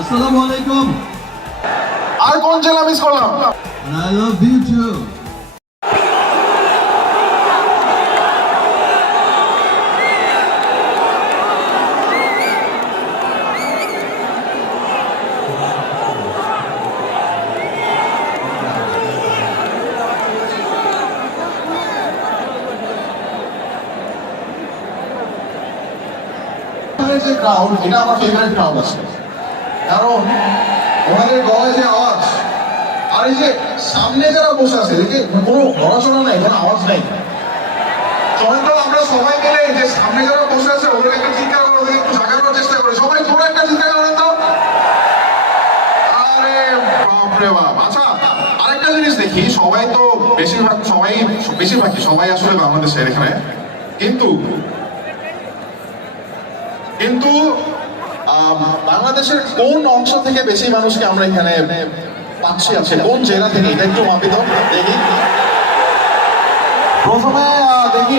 আসসালামু আলাইকুম। আর কোন জেলা মিস করলাম? I love you too. যে ক্রাউড, এটা আমার ফেভারিট ক্রাউড আছে, কারণ ওনাদের গলায় যে আওয়াজ, আর এই যে সামনে যারা বসে আছে এদিকে কোনো নড়াচড়া নাই, কোনো আওয়াজ নাই। চলেন তো আমরা সবাই মিলে এই যে সামনে যারা বসে আছে ওদের একটু চিৎকার করে, ওদের একটু জাগানোর চেষ্টা করে, সবাই জোরে একটা চিৎকার করেন তো। আরে বাপরে বাপ। আচ্ছা, আরেকটা জিনিস দেখি, সবাই তো বেশিরভাগই সবাই আসলে বাংলাদেশের এখানে, কিন্তু কিন্তু বাংলাদেশের কোন অংশ থেকে বেশি মানুষকে আমরা এখানে পাচ্ছি আছে, কোন জেলা থেকে, এটা একটু মাপিত দেখি। প্রথমে দেখি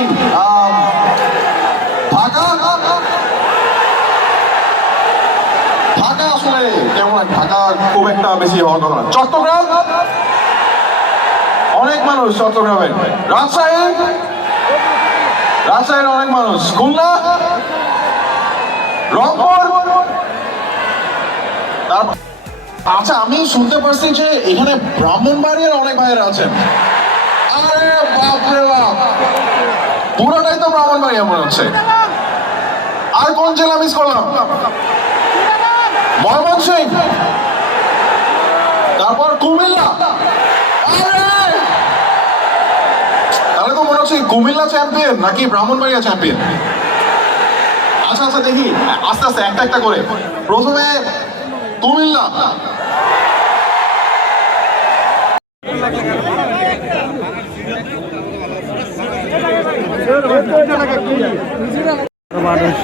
ঢাকা। ঢাকা আসলে কেমন, ঢাকা খুব একটা বেশি হওয়ার কথা না। চট্টগ্রাম অনেক মানুষ, চট্টগ্রামের। রাজশাহীর অনেক মানুষ। খুলনা, রংপুর। আচ্ছা, আমি শুনতে পারছি যে এখানে ব্রাহ্মণবাড়িয়ার অনেক ভাইয়েরা আছেন। আরে বাপরে বাপ, পুরোটাই তো ব্রাহ্মণবাড়িয়া মনে হচ্ছে। আর কোন জেলা মিস করলাম? ময়মনসিংহ, তারপর কুমিল্লা। তাহলে তো মনে হচ্ছে কুমিল্লা চ্যাম্পিয়ন নাকি ব্রাহ্মণবাড়িয়া চ্যাম্পিয়ন। আচ্ছা আচ্ছা, দেখি আস্তে আস্তে একটা একটা করে। প্রথমে কুমিল্লা। মানুষ